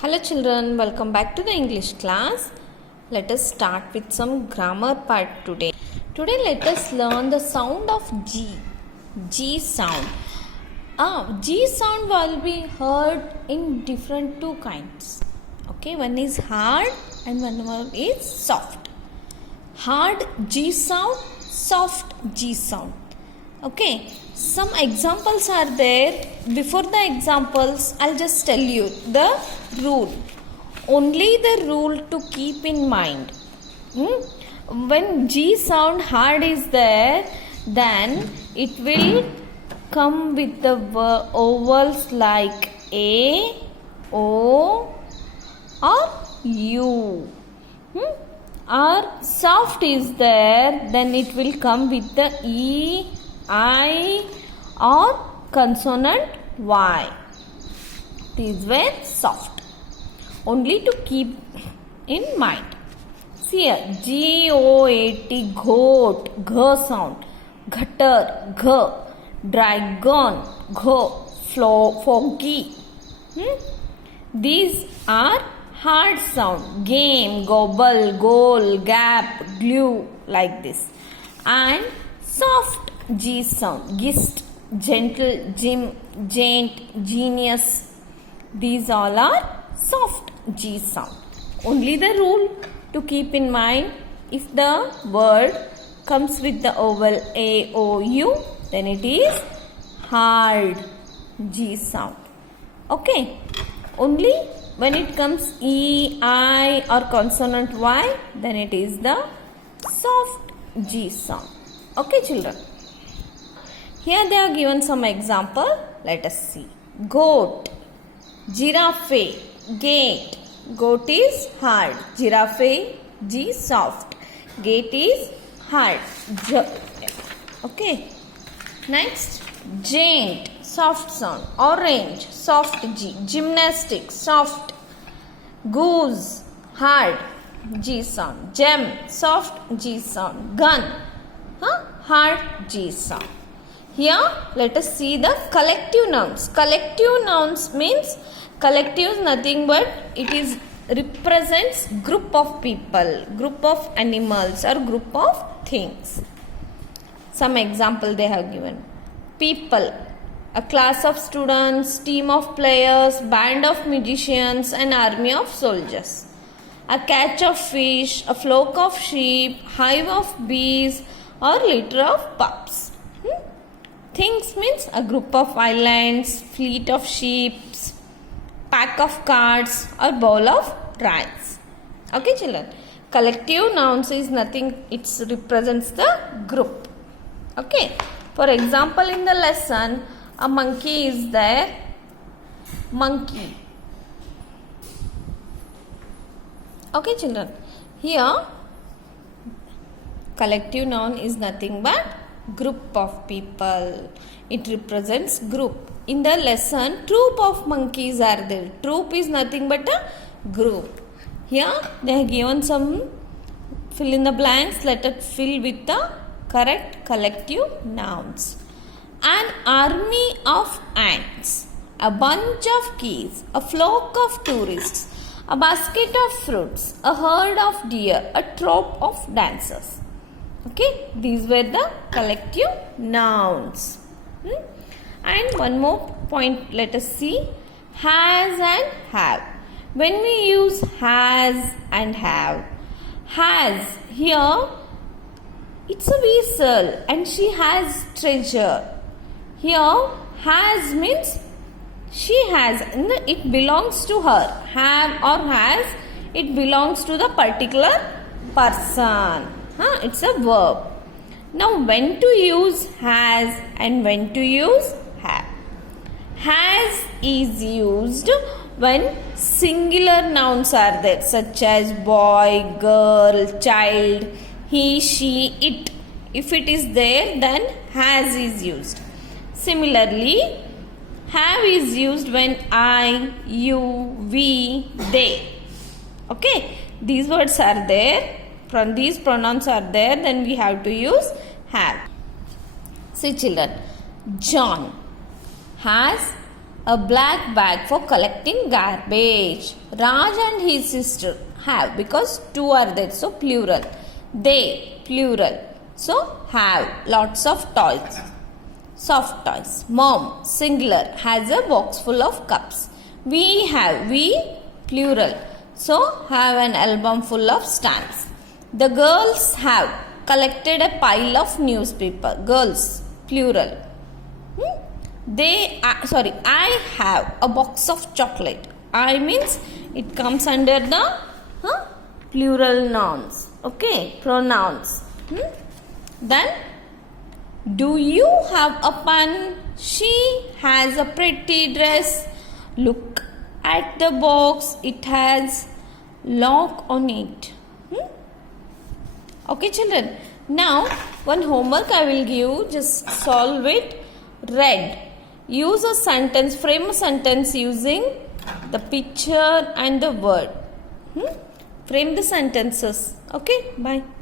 Hello children, welcome back to the English class. Let us start with some grammar part today. Today let us learn the sound of G. G sound. G sound will be heard in different two kinds. Okay, one is hard and one is soft. Hard G sound, soft G sound. Okay, some examples are there. Before the examples, I'll just tell you the rule. Only the rule to keep in mind. When G sound hard is there, then it will come with the vowels like A, O or U. Or soft is there, then it will come with the E, I or consonant Y. These were soft. Only to keep in mind. See here, G-O-A-T, goat, G sound. Gutter, G. Dragon, G. Foggy. These are hard sound. Game, gobble, goal, gap, glue, like this. And soft G sound. Gist, gentle, giant, genius. These all are soft G sound. Only the rule to keep in mind, if the word comes with the vowel A, O, U, then it is hard G sound. Okay. Only when it comes E, I or consonant Y, then it is the soft G sound. Okay children. Here they are given some example. Let us see. Goat, giraffe, gate. Goat is hard. Giraffe, G soft. Gate is hard. Okay. Next, giant, soft sound. Orange, soft G. Gymnastic, soft. Goose, hard G sound. Gem, soft G sound. Gun, hard G sound. Here, let us see the collective nouns. Collective nouns means collective is nothing but it is represents group of people, group of animals or group of things. Some example they have given. People, a class of students, team of players, band of musicians, an army of soldiers. A catch of fish, a flock of sheep, hive of bees or litter of pups. Things means a group of islands, fleet of sheep, pack of cards or bowl of rice. Okay children. Collective nouns is nothing, it represents the group. Okay. For example, in the lesson, a monkey is there. Monkey. Okay children. Here, collective noun is nothing but group of people. It represents group. In the lesson, troop of monkeys are there. Troop is nothing but a group. Here they have given some fill in the blanks. Let us fill with the correct collective nouns. An army of ants, a bunch of keys, a flock of tourists, a basket of fruits, a herd of deer, a troop of dancers. Okay, these were the collective nouns. And one more point, let us see. Has and have. When we use has and have, has here, it's a vessel and she has treasure. Here, has means she has, it belongs to her. Have or has, it belongs to the particular person. It's a verb. Now, when to use has and when to use have. Has is used when singular nouns are there, such as boy, girl, child, he, she, it. If it is there, then has is used. Similarly, have is used when I, you, we, they. Okay, these words are there. From these pronouns are there, then we have to use have. See children, John has a black bag for collecting garbage. Raj and his sister have, because two are there, so plural. They, plural. So have lots of toys. Soft toys. Mom, singular, has a box full of cups. We have, we, plural. So have an album full of stamps. The girls have collected a pile of newspaper. Girls, plural. I have a box of chocolate. I means it comes under the plural nouns. Okay, pronouns. Then, do you have a pen? She has a pretty dress. Look at the box. It has lock on it. Okay, children. Now, one homework I will give. Just solve it. Read. Use a sentence. Frame a sentence using the picture and the word. Frame the sentences. Okay, bye.